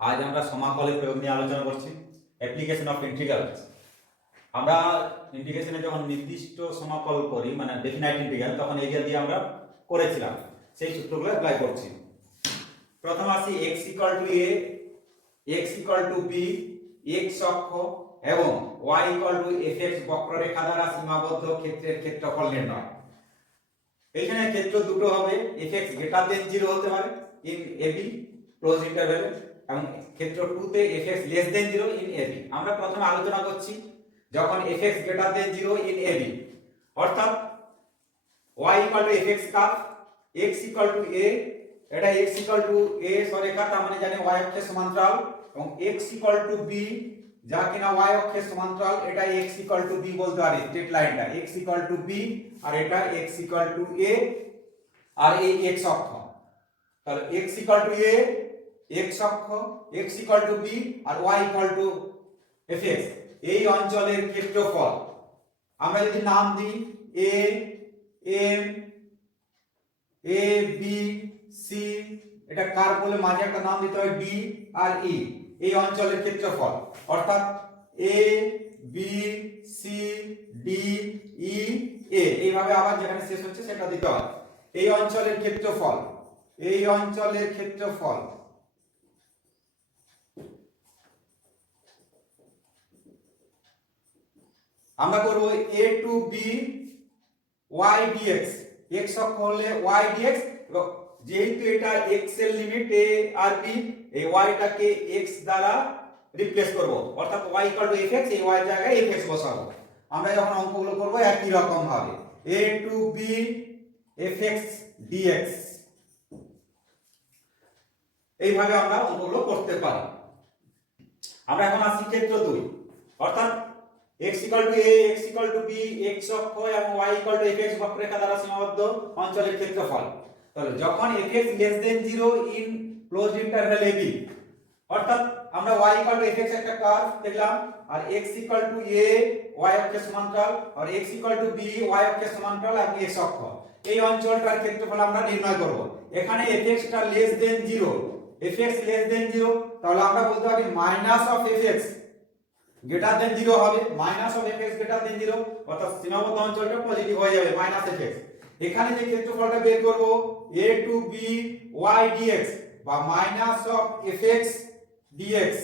আজ আমরা সমাকলের প্রয়োগ নিয়ে আলোচনা করছি। Application of integral. আমরা ইন্টিগ্রেশনে যখন নির্দিষ্ট সমাকল করি, মানে ডেফিনাইট ইন্টিগ্রাল, তখন এরিয়া দিয়ে আমরা করেছিলাম, সেই সূত্রগুলো অ্যাপ্লাই করছি। প্রথম আসি x = a, x = b, x অক্ষ এবং y = fx বক্ররেখা দ্বারা সীমাবদ্ধ ক্ষেত্রের ক্ষেত্রফল নির্ণয়। এখানে ক্ষেত্র দুটো হবে, fx > 0 হতে পারে ইন ab ক্লোজ ইন্টারভ্যাল, এবং ক্ষেত্র 2 তে fx <0 ইন ab। আমরা প্রথমে আলোচনা করছি যখন fx > 0 ইন ab, অর্থাৎ y = fx curve, x = a, এটা x = a সরেখা, তার মানে জানি y অক্ষের সমান্তরাল, এবং x = b যা কিনা y অক্ষের সমান্তরাল, এটা x = b বলতে পারি, স্ট্রেট লাইনটা x = b আর এটা x = a আর এই x অক্ষ। তাহলে x = a, x অক্ষ, x = b আর y = fx, এই অঞ্চলের ক্ষেত্রফল আমরা যদি নাম দিই a, m, a, b, c, এটা কার্ভ বলে মাঝে একটা নাম দিতে হয় d আর e, এই অঞ্চলের ক্ষেত্রফল, অর্থাৎ a, b, c, d, e, a, এইভাবে আবার যেখানে শেষ হচ্ছে সেটা দিতে হয়। এই অঞ্চলের ক্ষেত্রফল, এই অঞ্চলের ক্ষেত্রফল আমরা করব a to b y dx, x অক্ষ হলে y dx, এবং যেহেতু এটা x এর লিমিট a আর b, এই y টাকে x দ্বারা রিপ্লেস করব, অর্থাৎ y = fx, এই y জায়গায় fx বসাবো। আমরা যখন অঙ্কগুলো করব একই রকম ভাবে a to b fx dx, এইভাবে আমরা অঙ্কগুলো করতে পারি। আমরা এখন আসি ক্ষেত্র 2, অর্থাৎ x = a, x = b, x অক্ষ এবং y = fx বক্ররেখা দ্বারা সীমাবদ্ধ অঞ্চলের ক্ষেত্রফল। তাহলে যখন fx < 0 in closed interval ab, অর্থাৎ আমরা y = fx একটা কার্ভ দেখলাম, আর x = a y অক্ষের সমান্তরাল, আর x = b y অক্ষের সমান্তরাল এবং x অক্ষ, এই অঞ্চলটার ক্ষেত্রফল আমরা নির্ণয় করব। এখানে fx টা <0, fx <0, তাহলে আমরা বলতে পারি -fx > 0 হবে, -fx > 0, অর্থাৎ সীমাবদ্ধ অঞ্চলটা পজিটিভ হয়ে যাবে -fx। এখানে যে ক্ষেত্রফলটা বের করব a to b y dx বা -fx dx,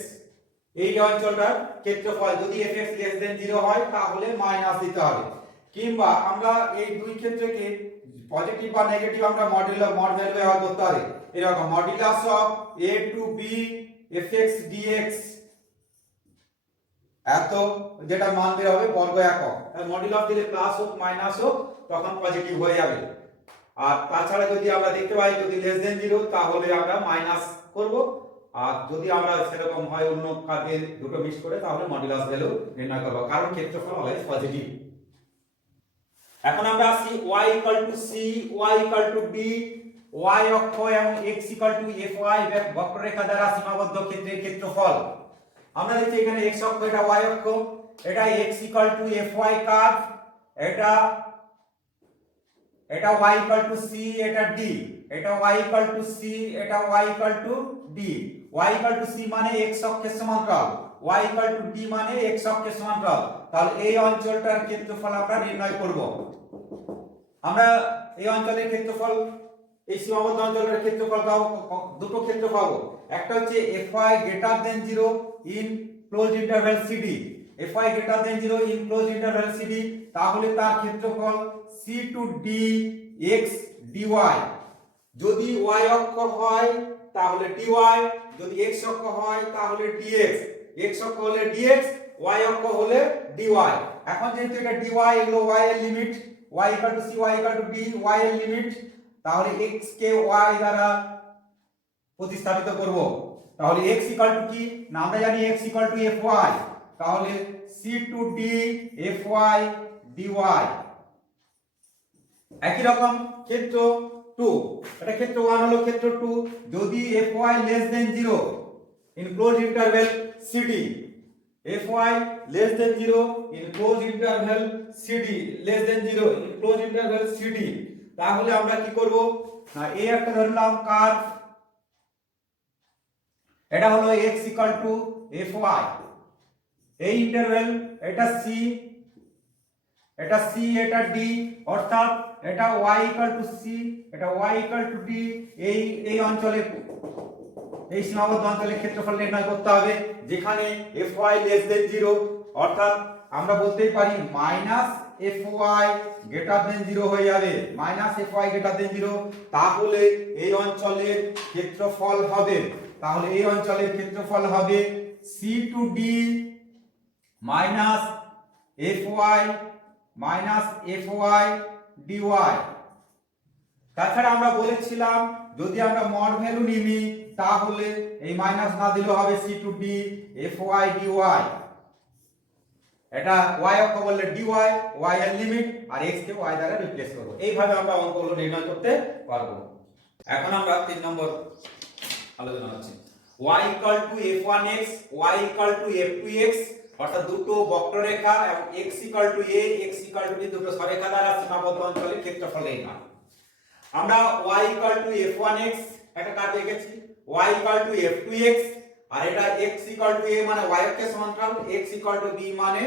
এই অঞ্চলটার ক্ষেত্রফল যদি fx < 0 হয় তাহলে মাইনাস দিতে হবে, কিংবা আমরা এই দুই ক্ষেত্রকে পজিটিভ বা নেগেটিভ আমরা মড ভ্যালু ব্যবহার করতে পারি, এরকম modulus of a to b fx dx, এত যেটা মান বের হবে বর্গ একক, মডুলাস দিলে প্লাস হোক মাইনাস হোক তখন পজিটিভ হয়ে যাবে। আর তাছাড়া যদি আমরা দেখতে পাই যদি <0 তাহলে আমরা মাইনাস করব, আর যদি আমরা সেরকম হয় অন্য কাজে দুটো মিক্স করে তাহলে মডুলাস ভ্যালু নির্ণয় করব, কারণ ক্ষেত্রফল অলওয়েজ পজিটিভ। এখন আমরা আসি y = c, y = d, y অক্ষ এবং x = fy বক্ররেখা দ্বারা সীমাবদ্ধ ক্ষেত্রের ক্ষেত্রফল। আমরা দেখি এখানে x অক্ষ, এটা y অক্ষ, এটা x = fy কার্ভ, এটা y = c, এটা d, এটা y = c, এটা y = d, y = c মানে x অক্ষের সমান্তরাল, y = d মানে x অক্ষের সমান্তরাল, তাহলে এই অঞ্চলটার ক্ষেত্রফল আমরা নির্ণয় করব। আমরা এই অঞ্চলের ক্ষেত্রফল, এই সীমাবদ্ধ অঞ্চলের ক্ষেত্রফল দুটো ক্ষেত্র পাবো, একটা হচ্ছে fy > 0 in closed interval cd, fy > 0 in closed interval cd, তাহলে তার ক্ষেত্রফল c to d x dy, যদি y অক্ষ হয় তাহলে dy, যদি x অক্ষ হয় তাহলে dx, x অক্ষ হলে dx, y অক্ষ হলে dy। এখন যেহেতু এটা dy, এগুলো y এর limit, y = c, y = d, y এর লিমিট, তাহলে x কে y দ্বারা প্রতিস্থাপিত করব, তাহলে x = কি না, আমরা জানি x = fy, তাহলে c to d fy dy। একই রকম ক্ষেত্র 2, এটা ক্ষেত্র 1 হলো, ক্ষেত্র 2 যদি fy < 0 in close interval cd, fy <0 in close interval cd, <0 in close interval cd, তাহলে আমরা কি করব না, এই একটা ধরলাম কার্ভ, এটা হলো x ইকুয়াল টু fy, এই ইন্টারভ্যাল এটা c, এটা c, এটা d, অর্থাৎ এটা y ইকুয়াল টু c, এটা y ইকুয়াল টু d। এই অঞ্চলে এই সীমাবদ্ধ অঞ্চলের ক্ষেত্রফল নির্ণয় করতে হবে যেখানে fy লেস দেন 0, অর্থাৎ আমরা বলতেই পারি fy গ্রেটার দেন 0 হয়ে যাবে, fy গ্রেটার দেন 0। তাহলে এই অঞ্চলের ক্ষেত্রফল হবে, তাহলে এই অঞ্চলের ক্ষেত্রফল হবে c to d fy fy dy। তাছাড়া আমরা বলেছিলাম যদি আমরা মড ভ্যালু নিই তাহলে এই মাইনাস না দিলেও হবে c to d fy dy। এটা y অক্ষ বললে dy, y এর লিমিট, আর x কে y দ্বারা রিপ্লেস করব। এইভাবে আমরা অঙ্কগুলো নির্ণয় করতে পারবো। এখন আমরা 3 নম্বর আলোচনা করছি y equal two f1x, y equal two f2x, অর্থাৎ দুটো বক্ররেখা এবং x equal to a, x equal to b দুটো সরেখা দ্বারা সীমাবদ্ধ অঞ্চলের ক্ষেত্রফল নির্ণয়। আমরা y ইকুয়াল টু f1x একটা কার্ভ এঁকেছি, y ইকুয়াল টু f2x, আর এটা x ইকুয়াল টু a মানে y অক্ষের সমান্তরাল, x ইকুয়াল টু b মানে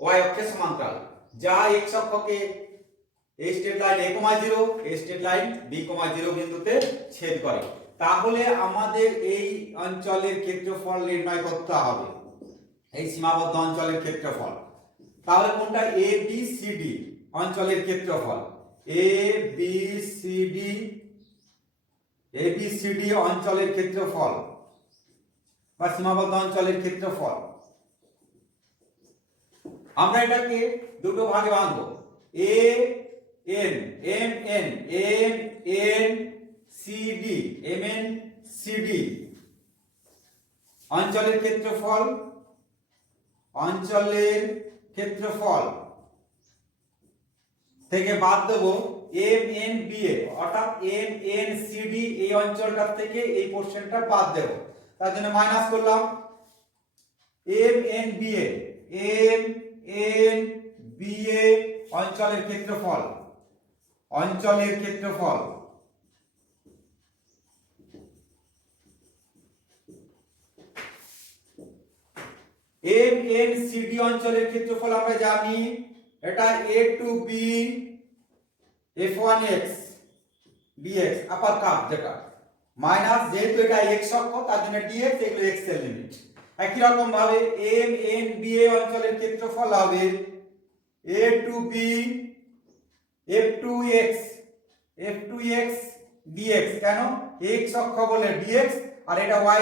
y অক্ষের সমান্তরাল, যা x অক্ষকে এই স্ট্রেট লাইন a,0, এই স্ট্রেট লাইন b,0 বিন্দুতে ছেদ করে। তাহলে আমাদের এই অঞ্চলের ক্ষেত্রফল নির্ণয় করতে হবে, এই সীমাবদ্ধ অঞ্চলের ক্ষেত্রফল। তাহলে কোনটা a b c d অঞ্চলের ক্ষেত্রফল, a b c d অঞ্চলের ক্ষেত্রফল বা সীমাবদ্ধ অঞ্চলের ক্ষেত্রফল। আমরা এটাকে দুটো ভাগে ভাঙবো, a n m n m n c d m n c d অঞ্চলের ক্ষেত্রফল, অঞ্চলের ক্ষেত্রফল থেকে বাদ দেবো m n b a, অর্থাৎ m n c d এই অঞ্চলটা থেকে এই পোরশনটা বাদ দেব, তার জন্য মাইনাস করলাম m n b a, m n b a অঞ্চলের ক্ষেত্রফল, অঞ্চলের ক্ষেত্রফল m n c d অঞ্চলের ক্ষেত্রফল আমরা জানি এটা a to b f1x dx upper curve, যেটা মাইনাস যেহেতু এটা x অক্ষ তার জন্য dx এগুলো x এর লিমিট। একই রকম ভাবে m n b a অঞ্চলের ক্ষেত্রফল হবে a to b f2x dx, কেন x অক্ষ বলে dx আর এটা y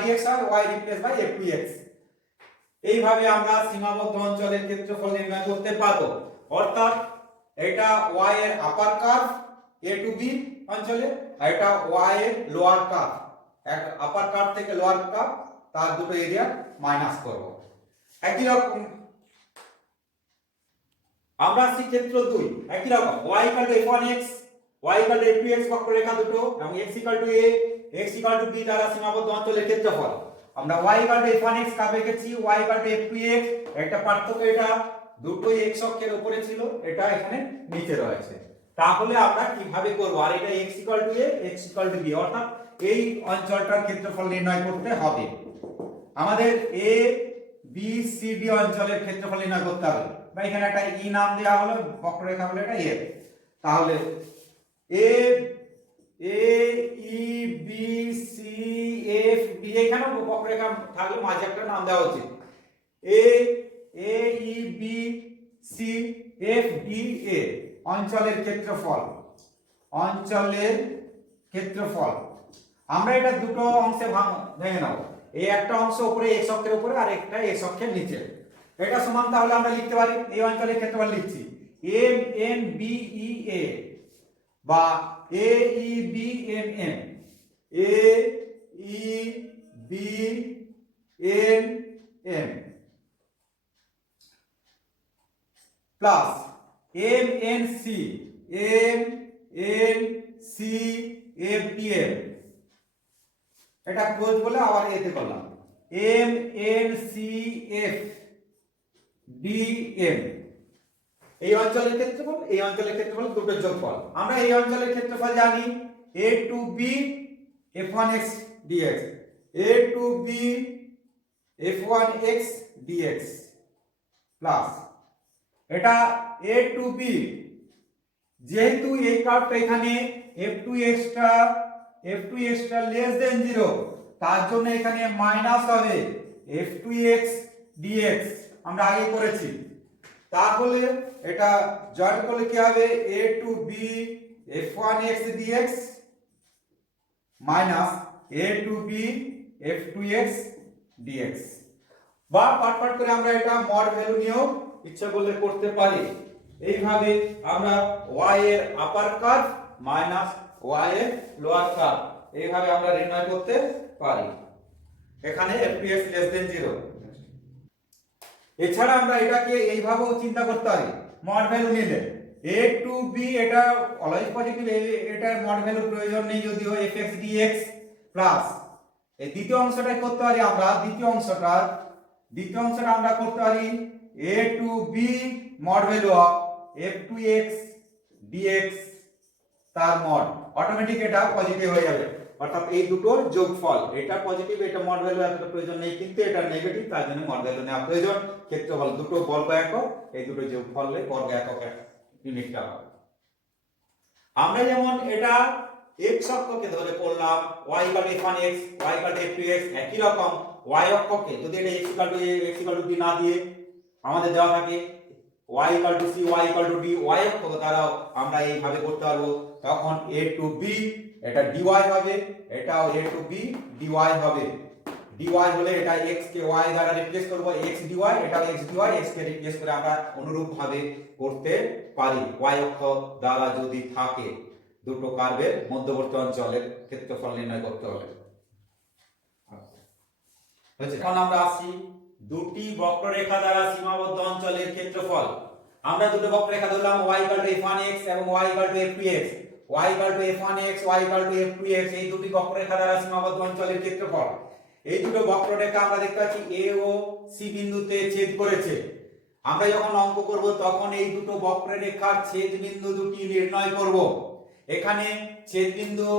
dx আর y রিপ্লেস বাই f2x। এইভাবে আমরা সীমাবদ্ধ অঞ্চলের ক্ষেত্রফল নির্ণয় করতে পারবো, অর্থাৎ এটা y এর আপার কার্ভ a টু b অঞ্চলে, আর এটা y এর লোয়ার কার্ভ, এক আপার কার্ভ থেকে লোয়ার কার্ভ তার দুটো এরিয়া মাইনাস করব। একই রকম আমরা আসছি ক্ষেত্র 2, একই রকম y equal two f1x, y equal two f2x বক্ররেখা দুটো এবং x equal to a, x equal to b দ্বারা সীমাবদ্ধ অঞ্চলের ক্ষেত্রফল। আমরা y equal two f1x curve এঁকেছি, y ইকুয়াল টু f2x, একটা পার্থক্য এটা দুটোই x অক্ষের উপরে ছিল, এটা এখানে নিচে রয়েছে। তাহলে আমরা কিভাবে করব, আর এটা x equal to a, x equal to b, অর্থাৎ এই অঞ্চলটার ক্ষেত্রফল নির্ণয় করতে হবে। আমাদের a b c d অঞ্চলের ক্ষেত্রফল নির্ণয় করতে হবে, বা এখানে একটা e নাম দেওয়া হলো, বক্ররেখা হলো এটা a। তাহলে a e b c f b, এখানে বক্ররেখা থাকলে মাঝে একটা নাম দেওয়া উচিত, a e b c f d a অঞ্চলের ক্ষেত্রফল, অঞ্চলের ক্ষেত্রফল। আমরা এটা দুটো অংশে ভেঙে নেব, এই একটা অংশ উপরে x অক্ষের উপরে আর একটা x অক্ষের নিচে, এটা সমান। তাহলে আমরা লিখতে পারি এই অঞ্চলের ক্ষেত্রফল লিখছি m n b e a বা a e b n m, a e b n m plus m n c f d m, এটা ক্লোজ বলে আবার এতে করলাম m n c f d m। এই অঞ্চলের ক্ষেত্রফল, এই অঞ্চলের ক্ষেত্রফল দুটোর যোগফল। আমরা এই অঞ্চলের ক্ষেত্রফল জানি a to b f1x dx, a to b f1x dx plus এটা a to b, যেহেতু এই কার্ভটা এখানে f2x টা লেস দেন 0, তার জন্য এখানে মাইনাস হবে f2x dx, আমরা আগে করেছি। তাহলে এটা জয়েন্ট করলে কি হবে a to b f1x dx minus a to b f2x dx, বা পার্ট করে আমরা এটা মড ভ্যালু নিয়েও ইচ্ছা করলে করতে পারি। এইভাবে আমরা y এর আপার কার্ভ মাইনাস y এর লোয়ার কার্ভ এইভাবে আমরা নির্ণয় করতে পারি এখানে f2x লেস দেন 0। এছাড়া আমরা এটাকে এইভাবেও চিন্তা করতে পারি, মড ভ্যালু নিলে a to b এটা অলওয়েজ পজিটিভ, এটার মড ভ্যালু প্রয়োজন নেই যদিও fx dx প্লাস এই দ্বিতীয় অংশটাই করতে পারি আমরা। দ্বিতীয় অংশটা আমরা করতে পারি a to b mod value of f2x dx তার মড, অটোমেটিক এটা পজিটিভ হয়ে যাবে, অর্থাৎ এই দুটোর যোগফল। এটা পজিটিভ, এটা মড ভ্যালু এতটা প্রয়োজন নেই, কিন্তু এটা নেগেটিভ, তার জন্য মড ভ্যালু নেওয়া প্রয়োজন। ক্ষেত্রফল দুটো বর্গ একক, এই দুটো যোগফল বর্গ একক ইউনিটটা হবে। আমরা যেমন এটা x অক্ষকে ধরে করলাম y = f1x y = f2x, একই রকম y অক্ষকে যদি এটা x = b না দিয়ে আমাদের দেওয়া থাকে y = c y = d, y অক্ষকে দ্বারাও আমরা এইভাবে করতে পারবো। তখন a to b এটা dy হবে, এটাও a to b dy হবে। dy হলে এটা x কে y দ্বারা রিপ্লেস করব, x dy, এটাও x dy, x কে রিপ্লেস করে আমরা অনুরূপ ভাবে করতে পারি y অক্ষ দ্বারা যদি থাকে দুটো কার্ভের মধ্যবর্তী অঞ্চলের ক্ষেত্রফল নির্ণয় করতে হবে। আচ্ছা, এখন আমরা আসি দুটি বক্ররেখা দ্বারা সীমাবদ্ধ অঞ্চলের ক্ষেত্রফল। আমরা দুটো বক্ররেখা ধরলাম y = f1x এবং y = f2x, y = f1x y = f2x, এই দুটি বক্ররেখা দ্বারা সীমাবদ্ধ অঞ্চলের ক্ষেত্রফল। এই দুটো বক্ররেখা আমরা দেখতে পাচ্ছি a ও c বিন্দুতে ছেদ করেছে। আমরা যখন অঙ্ক করব তখন এই দুটো বক্ররেখার ছেদ বিন্দু দুটি নির্ণয় করব। এখানে ছেদ বিন্দু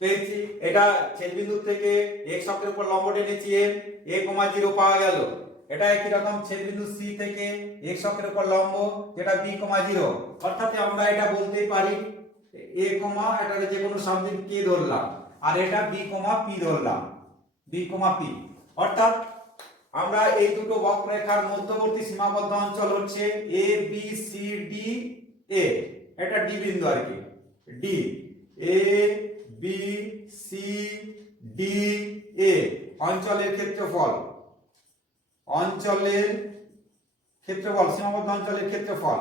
পেয়েছি, এটা ছেদ বিন্দু থেকে x অক্ষের উপর লম্ব টেনেছি a, 0 পাওয়া গেল। এটা একই রকম ছেদ বিন্দু c থেকে x অক্ষের উপর লম্ব যেটা b, 0, অর্থাৎ আমরা এটা বলতেই পারি a, এটা যে কোনো সামথিং k ধরলাম, আর এটা b, p ধরলাম, b, p, অর্থাৎ আমরা এই দুটো বক্ররেখার মধ্যবর্তী সীমাবদ্ধ অঞ্চল হচ্ছে a b c d a, এটা d বিন্দু আর কি, d a b c d a অঞ্চলের ক্ষেত্রফল, সীমাবদ্ধ অঞ্চলের ক্ষেত্রফল।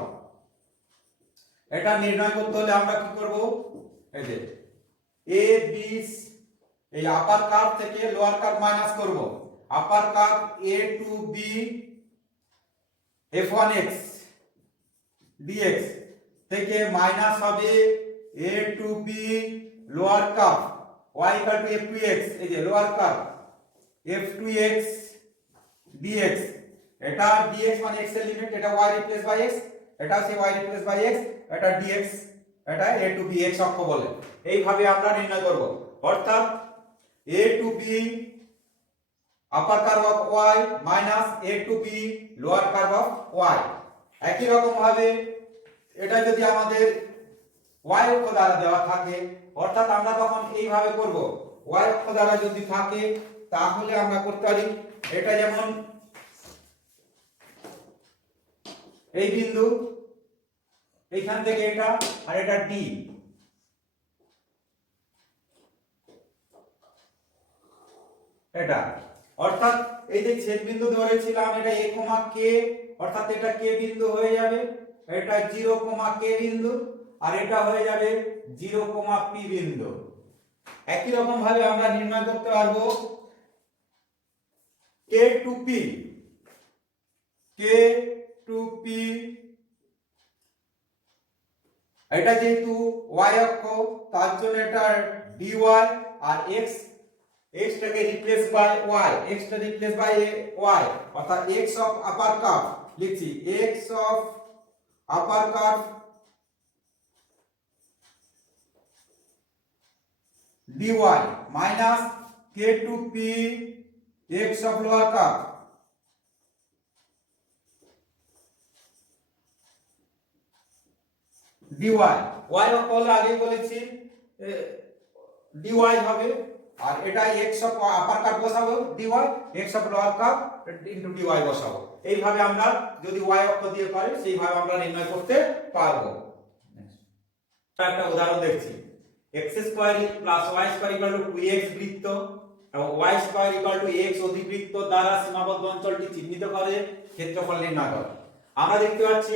এটা নির্ণয় করতে হলে আমরা কি করব, এই যে a b, এই আপার কার্ভ থেকে লোয়ার কার্ভ মাইনাস করব। Upper curve a to b f1x dx থেকে মাইনাস হবে a to b lower curve y = f2x, এই যে লোয়ার কার্ভ f2x dx, এটা dx মানে x এর লিমিট, এটা y রিপ্লেস বাই x, এটা সে y রিপ্লেস বাই x, এটা dx, এটা a to b x অক্ষ বলে। এইভাবে আমরা নির্ণয় করব, অর্থাৎ a to b upper curve of y minus a to b lower curve of y। একই রকম ভাবে এটা যদি আমাদের y অক্ষ দ্বারা দেওয়া থাকে, অর্থাৎ আমরা তখন এইভাবে করব, y অক্ষ দ্বারা যদি থাকে তাহলে আমরা করতে পারি এটা যেমন এই বিন্দু, এইখান থেকে এটা, আর এটা d, এটা অর্থাৎ এই যে ছেদ বিন্দু ধরেছিলাম এটা a, k, অর্থাৎ এটা k বিন্দু হয়ে যাবে, এটা 0, k বিন্দু, আর এটা হয়ে যাবে 0, p বিন্দু। একই রকম ভাবে আমরা নির্ণয় করতে পারবো k to p, এটা যেহেতু y অক্ষ তার জন্য এটা dy, আর x টাকে রিপ্লেস বাই y, x টা রিপ্লেস বাই y, অর্থাৎ x অফ আপার কার্ভ লিখছি, x of upper curve dy minus k2p x of lower curve dy y অক্ষ হলে আগেই বলেছি dy হবে, আর এটা x অফ আপার কার্ভ বসাবো dy, x of lower curve into dy বসাবো। এইভাবে আমরা যদি y অক্ষ দিয়ে পারি সেইভাবে আমরা নির্ণয় করতে পারবো। একটা উদাহরণ দেখছি, x square plus y square equal two 2x বৃত্ত এবং y square equal two x অধিবৃত্ত দ্বারা সীমাবদ্ধ অঞ্চলটি চিহ্নিত করে ক্ষেত্রফল নির্ণয় করো। আমরা দেখতে পাচ্ছি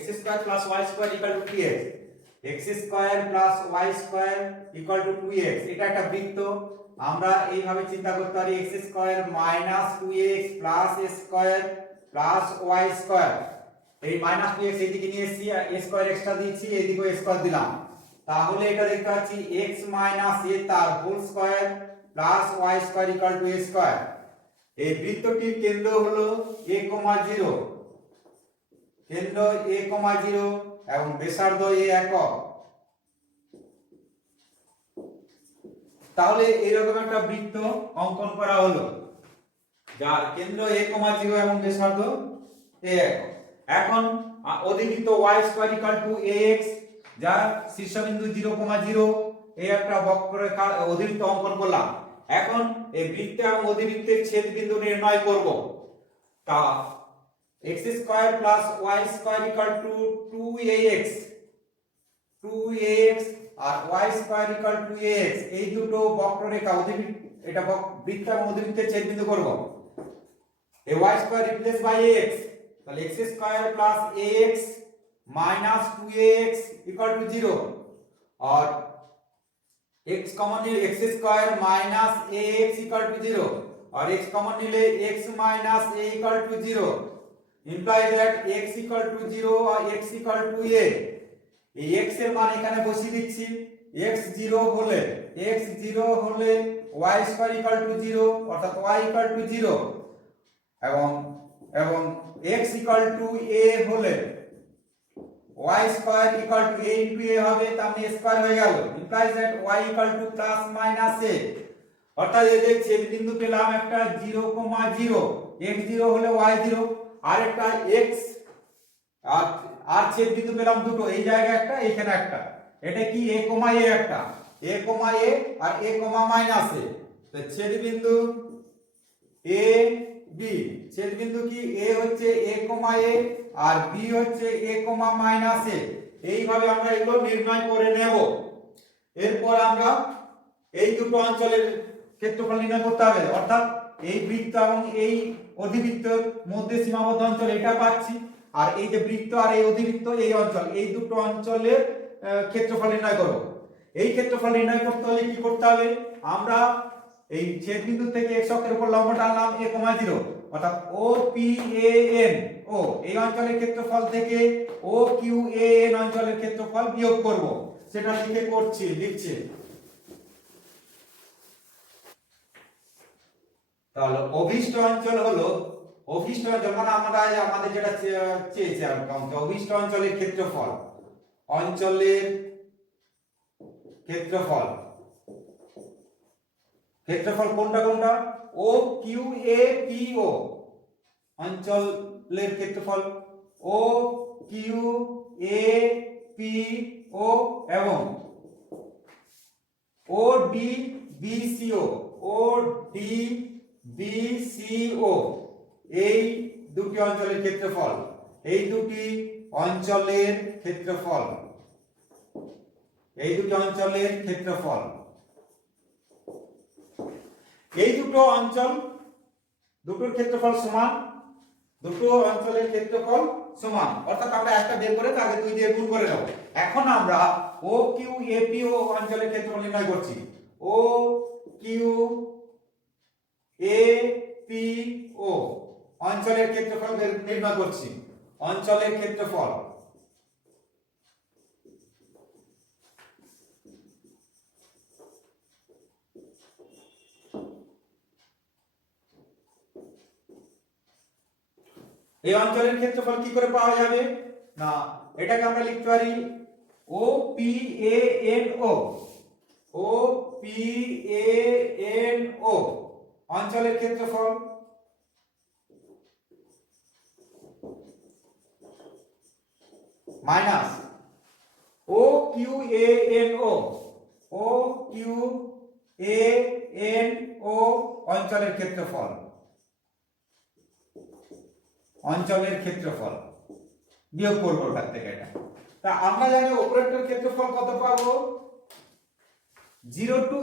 x square plus y square equal two 2x, x square plus y square equal two 2x, এটা একটা বৃত্ত। আমরা এইভাবে চিন্তা করতে পারি x square minus 2x plus a square plus y square, এই মাইনাস 2x এইদিকে নিয়ে এসেছি, আর a স্কয়ার এক্সট্রা দিয়েছি, এইদিকে a স্কয়ার দিলাম, তাহলে এটা দেখতে পাচ্ছি x মাইনাস a তার whole square plus y square equal to a square. এই বৃত্তটির কেন্দ্র হলো a, 0, কেন্দ্র a, 0 এবং ব্যাসার্ধ a একক। তাহলে এরকম একটা বৃত্ত অঙ্কন করা হলো যার কেন্দ্র a, 0 এবং ব্যাসার্ধ a একক। এখন অধিবৃত্ত y square equal to ax, যার শীর্ষবিন্দু 0, 0 এই একটা বক্ররেখা অধিবৃত্ত অঙ্কন করলাম। এখন এই বৃত্ত এবং অধিবৃত্তের ছেদ বিন্দু নির্ণয় করব। তা x square plus y square equal to 2ax আর y square equal to ax, এই দুটো বক্ররেখা অধিবৃত্ত, এটা বৃত্ত এবং অধিবৃত্তের ছেদ বিন্দু করব। এই y square replace by ax, তাহলে x square plus ax minus 2ax equal to 0, और x कॉमन ले x square minus ax equal to 0 और x कॉमन ले x minus a equal to 0 implies that x equal to 0 और x equal to a। এই x এর মান এখানে বসিয়ে দিচ্ছি, x 0 হলে y স্কয়ার ইকুয়াল টু 0 অর্থাৎ y ইকুয়াল টু 0 এবং x ইকুয়াল টু a হলে y square equal to a into a হবে, তার মানে স্কয়ার হয়ে গেল, implies that y equal two plus minus a। অর্থাৎ এই যে ছেদ বিন্দু পেলাম একটা 0, 0, x 0 হলে y 0, আর একটা x আর ছেদ বিন্দু পেলাম দুটো, এই জায়গায় একটা এখানে একটা, এটা কি a, a একটা a, আর a, মাইনাস a। তো ছেদ বিন্দু a b, ছেদ বিন্দু কি a হচ্ছে a, আর b হচ্ছে a, মাইনাস a। এইভাবে আমরা এগুলো নির্ণয় করে নেব। এরপর আমরা এই দুটো অঞ্চলের ক্ষেত্রফল নির্ণয় করতে হবে, অর্থাৎ এই বৃত্ত এবং এই অধিবৃত্তের মধ্যে সীমাবদ্ধ অঞ্চল এটা পাচ্ছি, আর এই যে বৃত্ত আর এই অধিবৃত্ত এই অঞ্চল, এই দুটো অঞ্চলের ক্ষেত্রফল নির্ণয় করব। এই ক্ষেত্রফল নির্ণয় করতে হলে কি করতে হবে, আমরা এই ছেদ বিন্দু থেকে x অক্ষের উপর লম্ব টানলাম a, 0, অর্থাৎ OPAN ও এই অঞ্চলের ক্ষেত্রফল থেকে OQAN অঞ্চলের ক্ষেত্রফল বিয়োগ করব। সেটা লিখছি। তাহলে অভিষ্ট অঞ্চল হলো, অভিষ্ট অঞ্চল মানে আমাদের যেটা চেয়েছে অভিষ্ট অঞ্চলের ক্ষেত্রফল, অঞ্চলের ক্ষেত্রফল কোনটা OQAPO, অঞ্চলের ক্ষেত্রফল OQAPO এবং ODBCO, এই দুটি অঞ্চলের ক্ষেত্রফল, এই দুটি অঞ্চলের ক্ষেত্রফল এই দুটো অঞ্চল দুটোর ক্ষেত্রফল সমান, দুটো অঞ্চলের ক্ষেত্রফল সমান, অর্থাৎ আমরা একটা বের করে তাকে 2 দিয়ে গুণ করে নেব। এখন আমরা OQAPO অঞ্চলের ক্ষেত্রফল নির্ণয় করছি। OQAPO অঞ্চলের ক্ষেত্রফল নির্ণয় করছি। অঞ্চলের ক্ষেত্রফল এই অঞ্চলের ক্ষেত্রফল কি করে পাওয়া যাবে না, এটাকে আমরা লিখতে পারি OPANO P A N O অঞ্চলের ক্ষেত্রফল minus O Q A N O Q A N O অঞ্চলের ক্ষেত্রফল বিয়োগ করবো ওটার থেকে এটা। তা আমরা জানি অপারেটর ক্ষেত্রফল কত পাবো 0 টু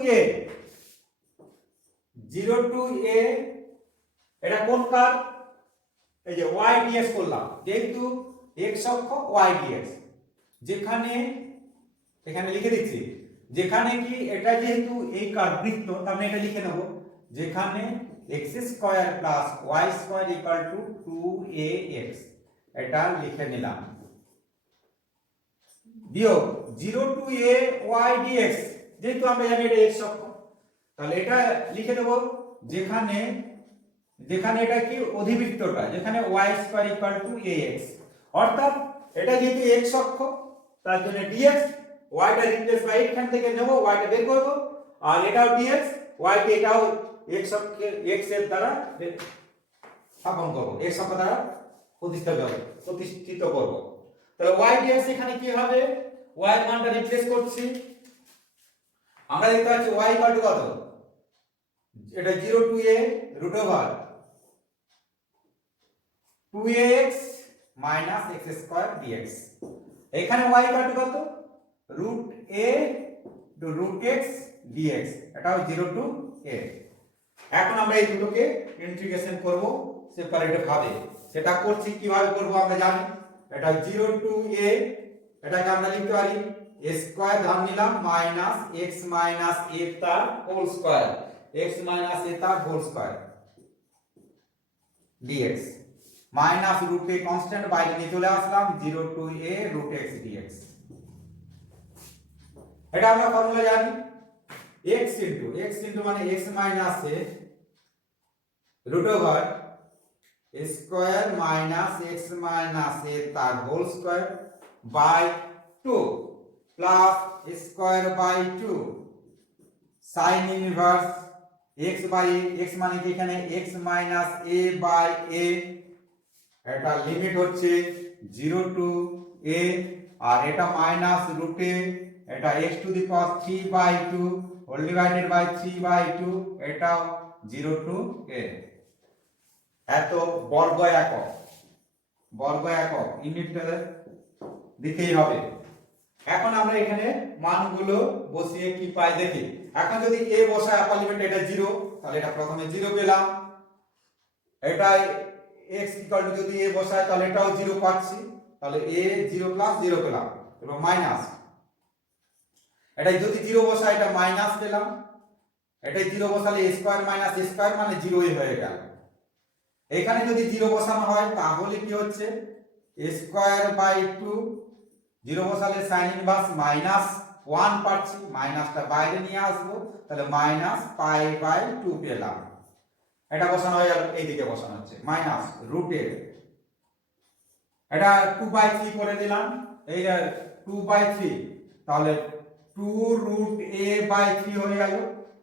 a এটা কোন কার এই যে y dx করলাম যেহেতু x অক্ষ y dx যেখানে এখানে লিখে দিচ্ছি যেখানে কি এটা যেহেতু এই কার বৃত্ত তার মানে এটা লিখে নেব যেখানে x square plus y square equal to 2ax এটা লিখে নিলাম বিয়োগ 0 টু a y dx যেহেতু আমরা জানি এটা x অক্ষ তাহলে এটা লিখে দেব যেখানে এটা কি অধিবৃত্তটা যেখানে y square equal to ax অর্থাৎ এটা যেহেতু x অক্ষ তার জন্য dx y টা রিপ্লেস বাই এখান থেকে নেব y টা বের করব আর এটাও dx y কে এটাও x অক্ষে x এর দ্বারা স্থাপন করব x অক্ষ দ্বারা প্রতিষ্ঠিত করব তাহলে y dx এখানে কি হবে y এর মানটা রিপ্লেস করছি আমরা দেখতে পাচ্ছি y ইকুয়াল টু কত এটা 0 to a root over 2ax minus x square dx এখানে y ইকুয়াল টু কত root a to root x dx এটাও 0 টু a এখন আমরা এই দুটোকে ইন্টিগ্রেশন করব সেপারেটলি ভাবে সেটা করছি কিভাবে করব আমরা জানি এটা 0 টু a এটাকে আমরা লিখতে পারি a স্কয়ার ধরে নিলাম মাইনাস x মাইনাস a তার whole square x minus a তার whole square dx minus root a constant বাইরে নিয়ে চলে আসলাম 0 to a root x dx এটা আমরা ফর্মুলা জানি x ইনটু মানে x minus a root over square minus x minus a তার whole square by 2 plus square by 2 sin inverse x by x মানে কি এখানে x minus a by a এটা limit হচ্ছে 0 টু a আর এটা minus root a এটা x to the power 3 by 2 whole divided by 3 by 2 এটা 0 to a এত বর্গ একক ইউনিটটা দিতেই হবে এখন আমরা এখানে মানগুলো বসিয়ে কি পাই দেখি এখন যদি a বসায় আপার লিমিট এটা 0 তাহলে এটা প্রথমে 0 পেলাম এটা x ইকুয়াল টু যদি a বসায় তাহলে এটাও 0 পাচ্ছি তাহলে a 0 প্লাস 0 পেলাম এবং মাইনাস এটা যদি 0 বসায় এটা মাইনাস পেলাম এটা 0 বসালে a square minus a square মানে 0 ই হয়ে গেল এখানে যদি 0 বসানো হয় তাহলে কি হচ্ছে a স্কয়ার বাই 2 0 বসালে sin ইনভার্স মাইনাস 1 পাচ্ছি মাইনাসটা বাইরে নিয়ে আসবো তাহলে মাইনাস পাই বাই 2 পেলাম এটা বসানো হয়ে গেল এই দিকে বসানো হচ্ছে মাইনাস রুট a এটা 2 বাই 3 করে দিলাম এই 2 বাই 3 তাহলে 2 রুট a বাই 3 হয়ে গেল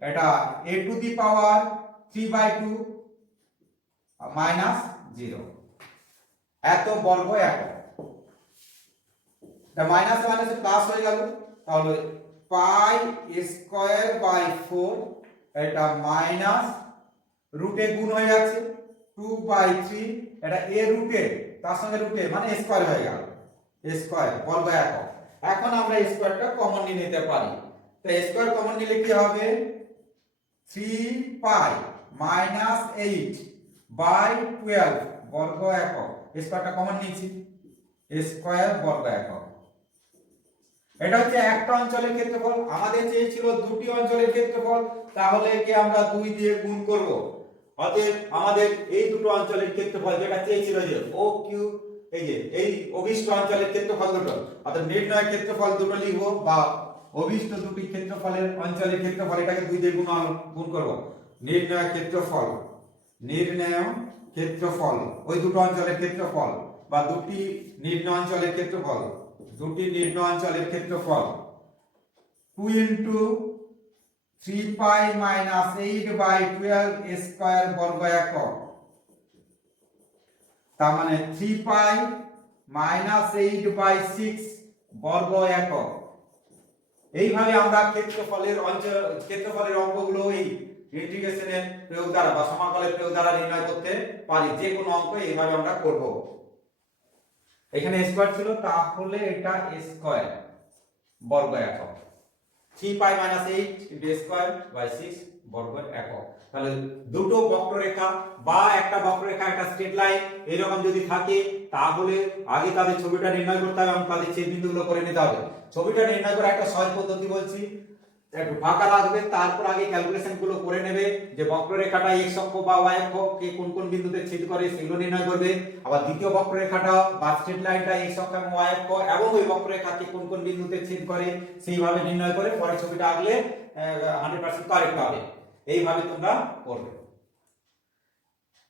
এটা a to the power 3 by 2 minus 0 এত বর্গ একক এটা মাইনাস মাইনাস প্লাস হয়ে গেল তাহলে পাই স্কয়ার বাই 4 এটা মাইনাস রুটে গুণ হয়ে যাচ্ছে 2 বাই 3 এটা a রুটে তার সঙ্গে রুটে মানে স্কয়ার হয়ে গেল স্কয়ার বর্গ একক এখন আমরা স্কয়ারটা কমন নিতে পারি তো স্কয়ার কমন নিলে কি হবে 3 পাই মাইনাস 8 বাই 12 বর্গ একক স্কয়ারটা কমন নিয়েছি স্কয়ার বর্গ একক এটা হচ্ছে একটা অঞ্চলের ক্ষেত্রফল আমাদের চেয়েছিল দুটি অঞ্চলের ক্ষেত্রফল তাহলে কি আমরা 2 দিয়ে গুণ করব অতএব আমাদের এই দুটো অঞ্চলের ক্ষেত্রফল যেটা চেয়েছিল যে ও কিউ এই যে এই অভিষ্ট অঞ্চলের ক্ষেত্রফল দুটো অর্থাৎ নির্ণয় ক্ষেত্রফল দুটো লিখব বা অভিষ্ট দুটি ক্ষেত্রফলের অঞ্চলের ক্ষেত্রফল এটাকে 2 দিয়ে গুণ করব নির্ণয় ক্ষেত্রফল ওই দুটো অঞ্চলের ক্ষেত্রফল বা দুটি নির্ণয় অঞ্চলের ক্ষেত্রফল 2 ইনটু 3 পাই মাইনাস 8/12 স্কয়ার বর্গ একক। তার মানে 3 পাই মাইনাস 8/6 বর্গ একক। এইভাবে আমরা ক্ষেত্রফলের অঙ্কগুলো এই ইন্টিগ্রেশনের প্রয়োগ দ্বারা বা সমাকলের প্রয়োগ দ্বারা নির্ণয় করতে পারি। যে কোনো অঙ্ক এইভাবে আমরা করব। এখানে স্কয়ার ছিল, তাহলে এটা স্কয়ার বর্গ একক। 3 পাই মাইনাস 8 ইনটু স্কয়ার বাই 6 বর্গ একক। তাহলে দুটো বক্ররেখা বা একটা বক্ররেখা একটা স্ট্রেট লাইন এরকম যদি থাকে, তাহলে আগে তাদের ছবিটা নির্ণয় করতে হবে এবং তাদের ছেদ বিন্দুগুলো করে নিতে হবে। ছবিটা নির্ণয় করার একটা সহজ পদ্ধতি বলছি, একটু ফাঁকা রাখবে, তারপর আগে ক্যালকুলেশন গুলো করে নেবে যে বক্ররেখাটা x অক্ষ বা y অক্ষ কে কোন কোন বিন্দুতে ছেদ করে সেগুলো নির্ণয় করবে। আবার দ্বিতীয় বক্ররেখাটা বা স্ট্রেট লাইনটা x অক্ষ এবং y অক্ষ এবং ওই বক্ররেখাকে কোন কোন বিন্দুতে ছেদ করে সেইভাবে নির্ণয় করে পরে ছবিটা আঁকলে 100% কারেক্ট হবে। এইভাবে তোমরা করবে।